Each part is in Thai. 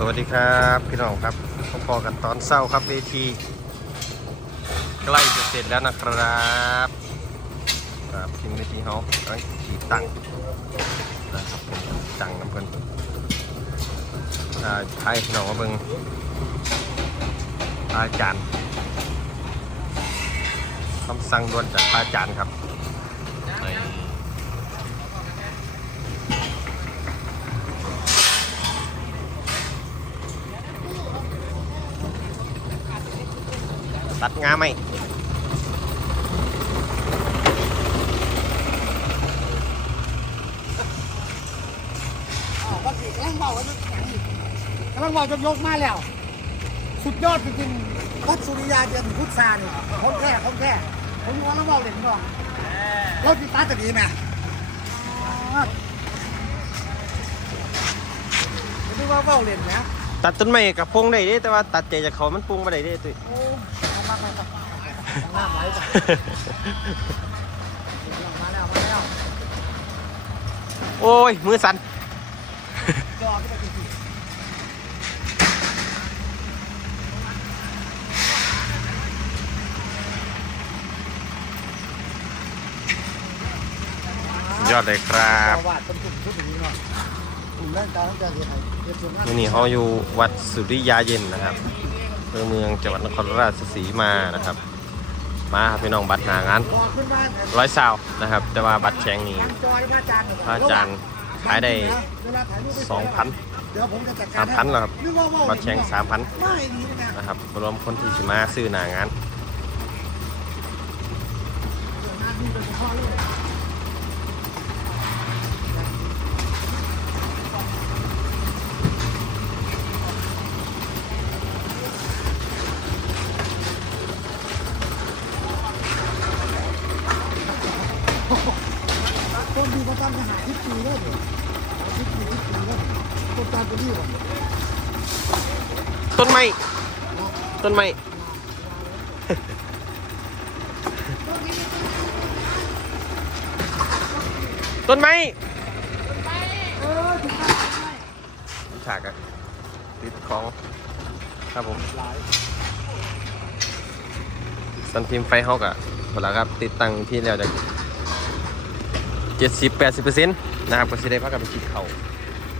สวัสดีครับพี่น้องครับพอกันตอนเศร้าครับเวทีใกล้จะเสร็จแล้วนะครับครับทีมเวทีเขากำลังจีตังนะครับผมตังน้ำเพิ่นอ่าไทยพี่น้องมาเบิ่งอาจารย์คำสั่งด่วนจากอาจารย์ครับ ตัดงาไหมอ้าวก็สิกำลังเบาว่าจะแข็งอีกกำลังเบาจะยกมาแล้ว สุดยอดจริงๆวัดสุริยาเย็นพุทธานี่คนแค่คนแค่ผมว่าเราเบาเด่นก่อนเราติดตาจะดีไหมไม่ว่าเบาเด่นนะตัดต้นไม้กับพงได้เด้แต่ว่าตัดใจจากเขามันปรุงมาได้เด้ตุ้ย โอ้เอามาไหน้าไว้ก่อนมาแล้วมาแล้วโอ้ย มือสั่นยอดเลยครับวัติเป็นกลุ่มชุดอย่างนี้เนาะกลุ่มแรกการตั้งใจเขาอยู่วัดสุริยาเย็นนะครับ เภอเมืองจังหวัดนครราชสีมานะครับ มาครับพี่น้องบัตรหนางานบอกขึ้นร้อยซาวนะครับ แต่ว่าบัตรแข็งนี่ทางจอยพระอาจารย์ขายได้สองพันเดี๋ยวผมจะจัดสามพันแล้วครับบัตรแข็งสามพันนะนะครับรวมคนที่สิมาซื้อหนางาน งานนี้โดยเฉพาะเลยต้นดีมาตั้งทหารที่ปีแล้เลยที่ปีที่ปีแล้วต้นตาลตัวนี้หรอต้นไม้ต้นไม้ต้นไม้เออถึงได้ฉากอะติดของครับผมสันทีมไฟฮอกอะหมดแล้วครับ ติดตั้งที่แล้วจาก เจ็ดสิบแปดสิบเปอร์เซ็นต์นะครับก็สิได้พักกันไปกินข้าว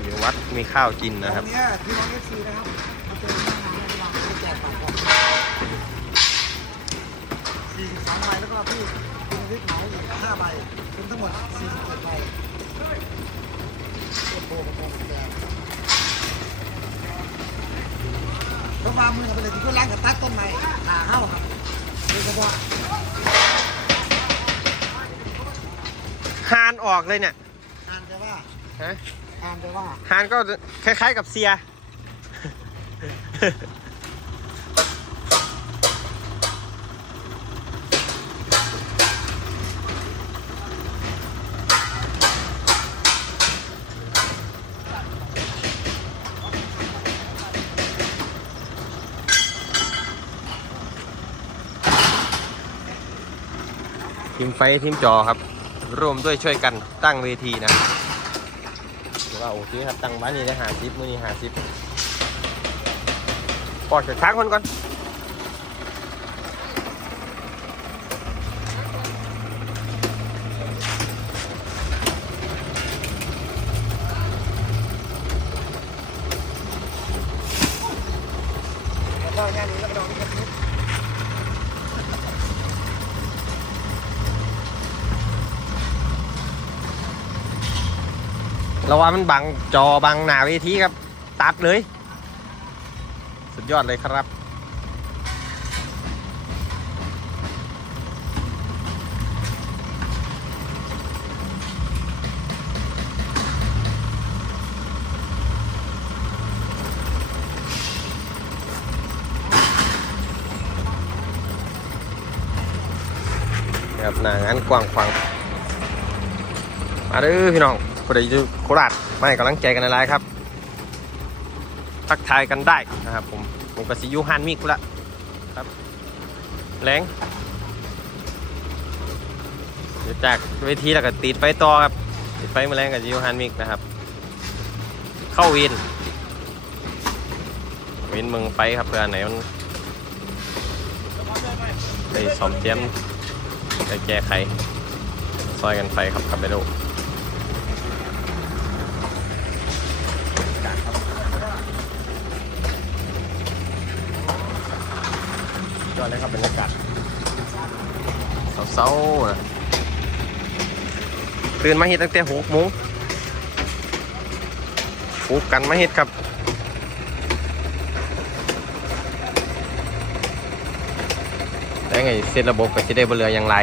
มีวัดมีข้าวกินนะครับเนี้ยที่น้องเอฟซีนะครับมาเจอหน้างานในเวลาไปแจกบัตรกันสี่สิบสองใบแล้วก็พี่คุณวิทย์เหมาอีกห้าใบเป็นทั้งหมดสี่สิบเจ็ดใบโอ้โหประกอบแจกเพราะว่ามือเราไปเลยที่ก็ล้างกับตัดต้นไม้หาเห้าครับโดยเฉพาะ ฮานออกเลยเนี่ยอ่านแต่ว่าฮะอ่านแต่ว่าฮานก็คล้าย ๆ กับเซีย ทีมไฟทีมจอครับ ร่วมด้วยช่วยกันตั้งเวทีนะหรือว่าโอเคครับตั้งบ้านนี้ได้หาซิปมือนี้หาซิปปอดจากค้างคนก่อนแล้วก็งานนี้แล้วก็ลองที่นี้ เราว่ามันบังจอบังหน้าเวทีครับ ตัดเลย สุดยอดเลยครับ ครับหน้างานกว้างขวางมาเด้อพี่น้อง คนใดอยู่โคราชมาให้กำลังใจกันอะไรครับ ทักทายกันได้นะครับผมผมกับซิยูฮันมิกละครับแรงเดี๋ยวจากเวทีแล้วก็ติดไฟต่อครับติดไฟมาแรงกับซิอยูฮันมิกนะครับ เข้าวินวินเมืองไฟครับเพื่อนไหนมันได้อมเจียมได้แก้ไขซอยกันไฟครับกับไปดู ยอดเลยครับบรรยากาศเศร้าๆนะตื่นมาเฮ็ดตั้งแต่หกโมงปลุกกันมาเฮ็ดครับแล้ไงเซตระบบก็จะได้บเรืออย่างไร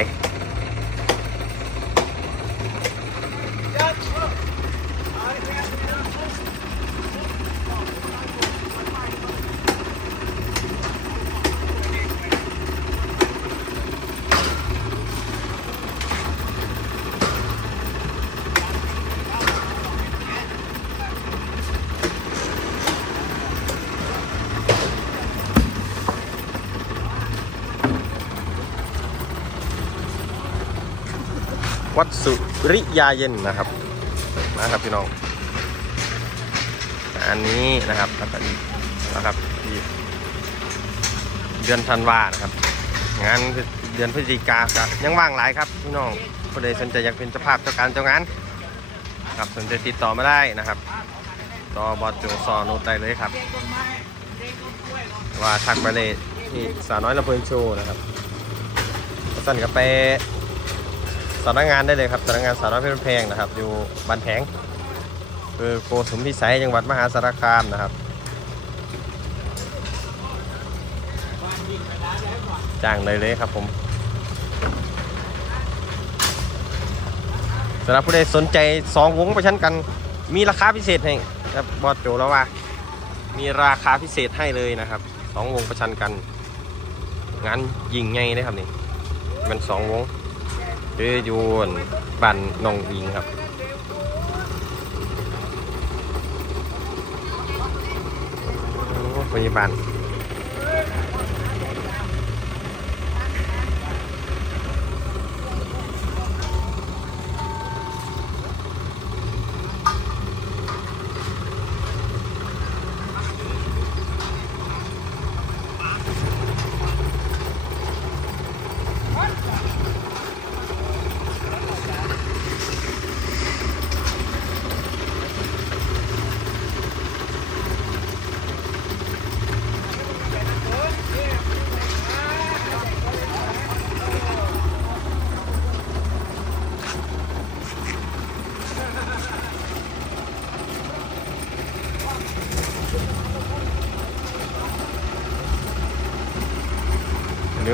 วัดสุริยาเย็นนะครับนะครับพี่น้อง อันนี้นะครับแล้วก็อีกนะครับอีกเดือนธันวานะครับงานเดือนพฤศจิกาครับยังว่างหลายครับพี่น้องผู้ใดสนใจอยากเป็นเจ้าภาพเจ้าการเจ้างานครับสนใจติดต่อมาได้นะครับต่อบอสโจซอโนตได้เลยครับ ว่าทักไปเลยที่สาวน้อยลำเพลินโชว์นะครับสั่นกับไป สำนักงานได้เลยครับสำนักงานสาวน้อยเพชรแพงนะครับ อยู่บ้านแพงคือโกสุมพิสัยจังหวัดมหาสารคามนะครับจ้างเลยเลยครับผมสำหรับผู้ใดสนใจสองวงประชันกัน มีราคาพิเศษให้ครับบอสโจแล้วว่า มีราคาพิเศษให้เลยนะครับสองวงประชันกัน งานยิงไงเลยครับนี่มันสองวง เจออยู่บ้านนองอิงครับโอ้พยาบาล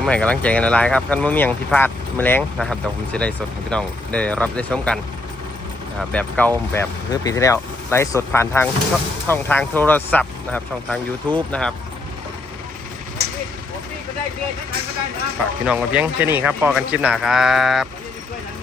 อใหม่กำลังใจกันอะไรครับกันว่ามีอย่างผิดพลาดแมลงนะครับแต่ผมจะได้สดให้พี่น้องได้รับได้ชมกันแบบเก่าแบบคือปีที่แล้วไลฟ์สดผ่านทางช่องช่องทางโทรศัพท์นะครับ ช่องทาง YouTube นะครับฝากพี่น้องมาเพียงแค่นี้ครับพอกันคลิปหน้าครับ